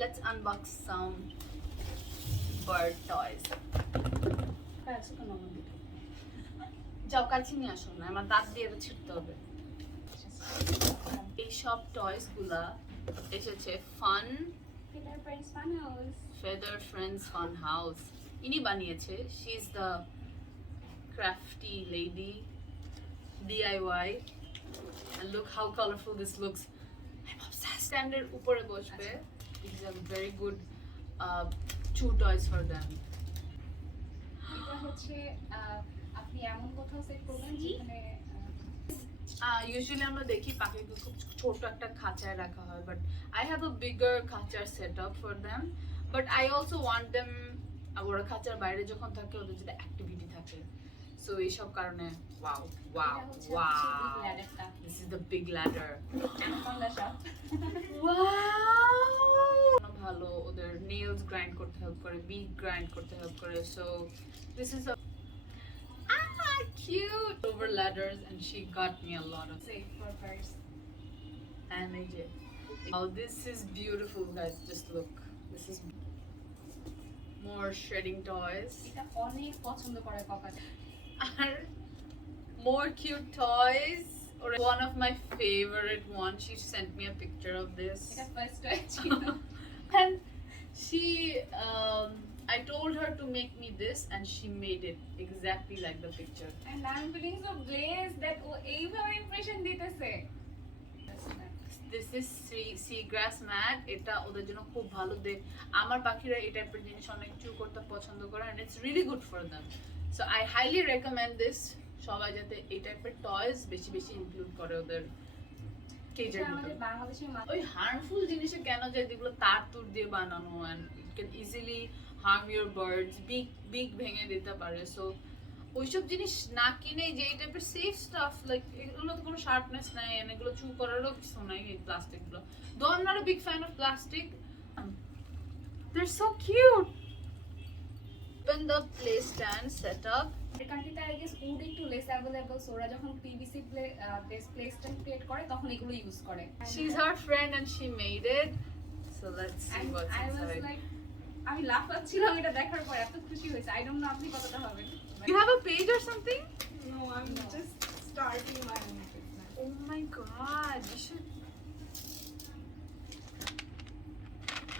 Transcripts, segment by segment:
Let's unbox some bird toys. যাও কাছে নিয়ে আসো না, আমার দাঁত দিয়ে এটা ছিঁড়তে হবে। এই সব টয়স গুলা এসেছে Feather Friends Fun House. ইনি বানিয়েছে, she is the crafty lady, DIY, and look how colorful this looks. I'm obsessed. Standard উপরে বসবে. These are very good chew toys for them. এটা হচ্ছে আপনি এমন কোথাও সেট করবেন যেখানে usually আমরা দেখি পাখিকে খুব ছোট একটা খাঁচায় রাখা হয়, but I have a bigger খাঁচার setup for them, but I also want them ওরা খাঁচার বাইরে যখন থাকে ওদের যদি অ্যাক্টিভিটি থাকে, so এইসব কারণে wow this is the big ladder wow ভালো, ওদের nails grind করতে হেল্প করে, beak grind করতে হেল্প করে, so this is a cute over ladders, and she got me a lot of safe for birds. And I did. Oh, this is beautiful, guys. Just look. This is more shredding toys. এটা অনেক পছন্দ করে ককাটা। And more cute toys. Or one of my favorite ones. She sent me a picture of this. এটা first toy ছিল। And she I told her to make me this, and she made it exactly like the picture. And I'm feeling so blessed that ও এইভাবে ইমপ্রেশন দিতেছে। This is seagrass mat. এটা ওদের জন্য খুব ভালো, আমার পাখিরা এই টাইপের জিনিস অনেক চু করতে পছন্দ করে, and it's really good for them. So I highly recommend this. সবাই যাতে এই টাইপের টয়স বেশি বেশি ইনক্লুড করে ওদের কেজের মধ্যে। আমাদের বাংলাদেশের ওই হার্মফুল জিনিসে কেন যায় যেগুলো তার তুর দিয়ে বানানো, and it can easily harm your birds, big ভেঙে দিতে পারে, সো ওইসব জিনিস না কিনে যে এই টাইপের সেফ স্টাফ, লাইক এগুলো তো কোনো শার্পনেস নাই, এগুলো চু করারও কিছু নাই এই প্লাস্টিকগুলো। Though I'm not a big fan of plastic, they're so cute. Open the play stand setup. এই কান্ট্রিতে আই গেস উড একটু লেস অ্যাভেলেবল, সো ওরা যখন PVC base play stand create করে তখন এগুলো ইউজ করে। She's our friend and she made it, so let's see what's inside. আমি লাফাচ্ছিলাম এটা দেখার পর, এত খুশি হয়েছে। আই ডোন্ট নো আপনি কতটা হবেন। You have a page or something? No, I'm just starting my own business. Oh my god, you should.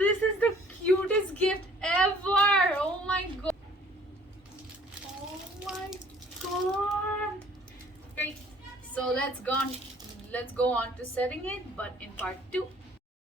This is the cutest gift ever. Oh my god. Oh my god. Great. So let's go on to setting it, but in part 2.